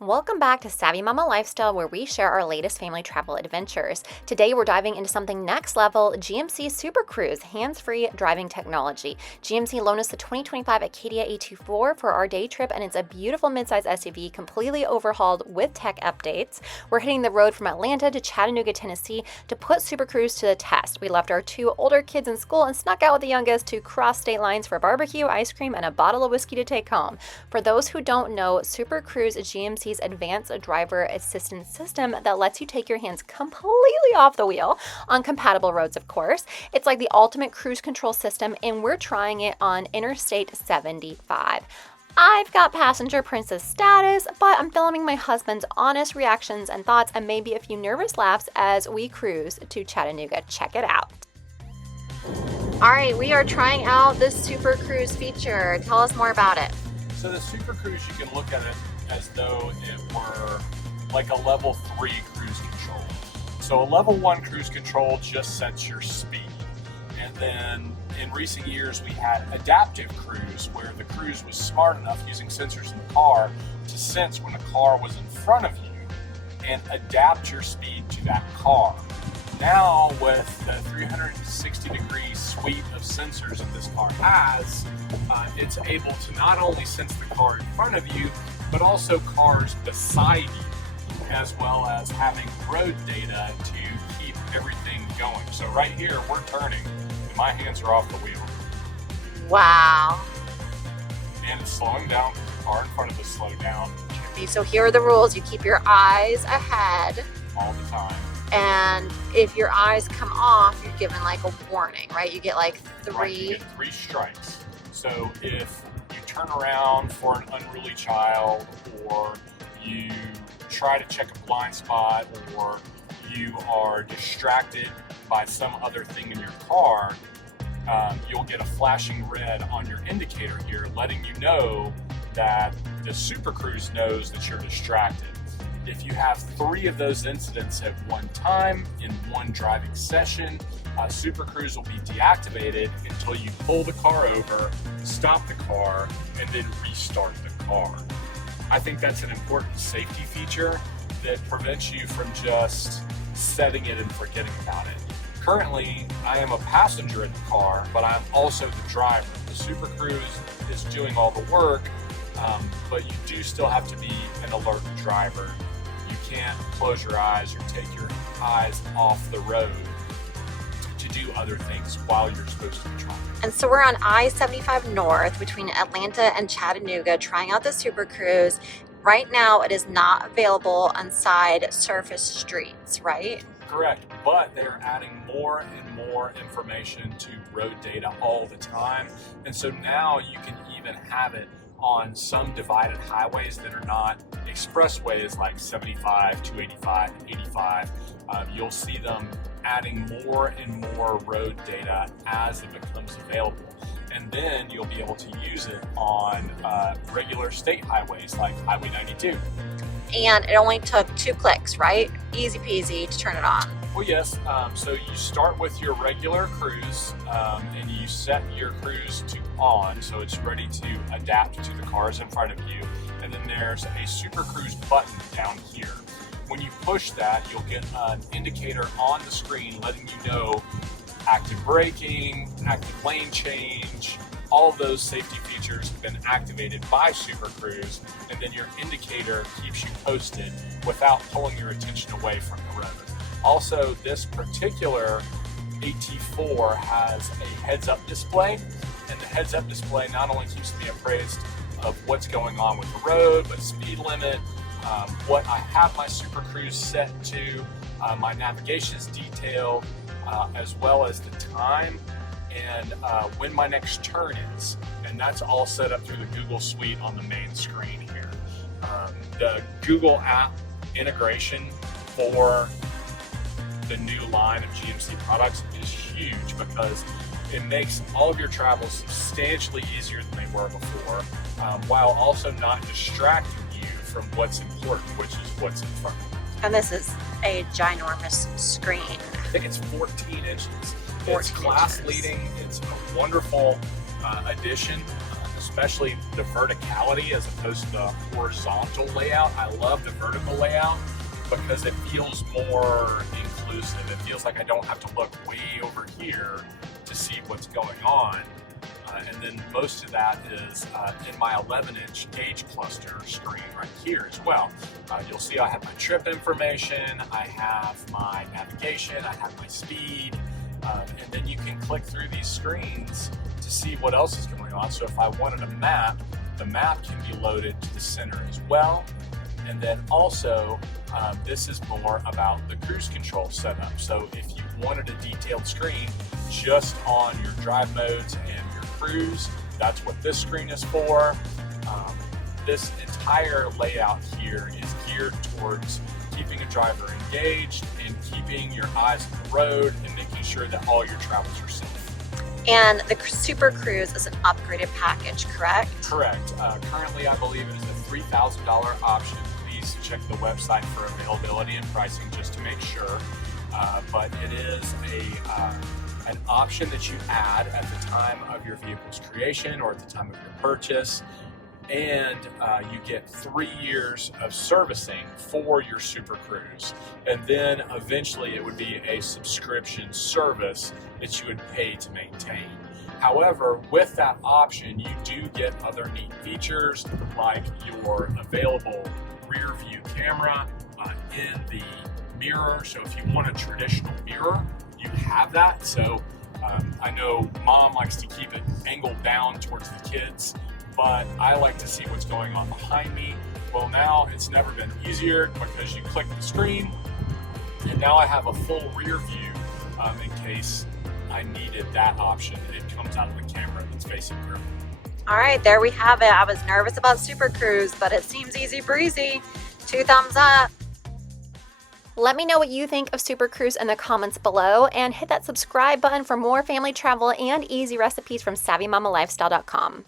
Welcome back to Savvy Mama Lifestyle, where we share our latest family travel adventures. Today, we're diving into something next level, GMC Super Cruise, hands-free driving technology. GMC loaned us the 2025 Acadia AT4 for our day trip, and it's a beautiful midsize SUV, completely overhauled with tech updates. We're hitting the road from Atlanta to Chattanooga, Tennessee to put Super Cruise to the test. We left our two older kids in school and snuck out with the youngest to cross state lines for barbecue, ice cream, and a bottle of whiskey to take home. For those who don't know, Super Cruise is GMC's advanced driver assistance system that lets you take your hands completely off the wheel on compatible roads, of course. It's like the ultimate cruise control system, and we're trying it on Interstate 75. I've got passenger princess status, but I'm filming my husband's honest reactions and thoughts and maybe a few nervous laughs as we cruise to Chattanooga. Check it out. All right, we are trying out this Super Cruise feature. Tell us more about it. So the Super Cruise, you can look at it as though it were like a level 3 cruise control. So a level 1 cruise control just sets your speed. And then in recent years, we had adaptive cruise, where the cruise was smart enough using sensors in the car to sense when the car was in front of you and adapt your speed to that car. Now, with the 360-degree suite of sensors that this car has, it's able to not only sense the car in front of you, but also cars beside you, as well as having road data to keep everything going. So right here, we're turning, and my hands are off the wheel. Wow. And it's slowing down, the car in front of us slowed down. So here are the rules. You keep your eyes ahead. All the time. And if your eyes come off, you're given like a warning, right? You get like three. Right, you get 3 strikes. So if you turn around for an unruly child, or you try to check a blind spot, or you are distracted by some other thing in your car, you'll get a flashing red on your indicator here, letting you know that the Super Cruise knows that you're distracted. If you have 3 of those incidents at one time in one driving session, Super Cruise will be deactivated until you pull the car over, stop the car, and then restart the car. I think that's an important safety feature that prevents you from just setting it and forgetting about it. Currently, I am a passenger in the car, but I'm also the driver. The Super Cruise is doing all the work, but you do still have to be an alert driver. You can't close your eyes or take your eyes off the road to do other things while you're supposed to be driving. And so we're on I-75 North between Atlanta and Chattanooga trying out the Super Cruise. Right now, it is not available on side surface streets, right? Correct, but they're adding more and more information to road data all the time. And so now you can even have it on some divided highways that are not expressways like 75, 285, 85. You'll see them adding more and more road data as it becomes available. And then you'll be able to use it on regular state highways like Highway 92. And it only took 2 clicks, right? Easy peasy to turn it on. Well, yes. So you start with your regular cruise, and you set your cruise to on, so it's ready to adapt to the cars in front of you. And then there's a Super Cruise button down here. When you push that, you'll get an indicator on the screen letting you know active braking, active lane change. All of those safety features have been activated by Super Cruise, and then your indicator keeps you posted without pulling your attention away from the road. Also, this particular AT4 has a heads-up display, and the heads-up display not only keeps me appraised of what's going on with the road, but speed limit, what I have my Super Cruise set to, my navigation is detailed, as well as the time and when my next turn is. And that's all set up through the Google Suite on the main screen here. The Google app integration for the new line of GMC products is huge because it makes all of your travels substantially easier than they were before, while also not distracting you from what's important, which is what's in front of you. And this is a ginormous screen. I think it's 14 inches. 14 It's class inches. leading. It's a wonderful addition. especially the verticality as opposed to the horizontal layout. I love the vertical layout because it feels more inclusive. It feels like I don't have to look way over here to see what's going on. And then most of that is in my 11-inch gauge cluster screen right here as well. You'll see I have my trip information, I have my navigation, I have my speed, and then you can click through these screens to see what else is going on. So if I wanted a map, the map can be loaded to the center as well. And then also, this is more about the cruise control setup. So if you wanted a detailed screen just on your drive modes and your cruise, that's what this screen is for. This entire layout here is geared towards keeping a driver engaged and keeping your eyes on the road and making sure that all your travels are safe. And the Super Cruise is an upgraded package, correct? Correct. Currently, I believe it is a $3,000 option. Please check the website for availability and pricing just to make sure. But it is an option that you add at the time of your vehicle's creation or at the time of your purchase. And you get 3 years of servicing for your Super Cruise. And then eventually it would be a subscription service that you would pay to maintain. However, with that option, you do get other neat features like your available rear view camera in the mirror. So if you want a traditional mirror, you have that. So I know mom likes to keep it angled down towards the kids, but I like to see what's going on behind me. Well, now it's never been easier because you click the screen and now I have a full rear view in case I needed that option. It comes out of the camera that's facing through. All right, there we have it. I was nervous about Super Cruise, but it seems easy breezy. 2 thumbs up. Let me know what you think of Super Cruise in the comments below, and hit that subscribe button for more family travel and easy recipes from SavvyMamaLifestyle.com.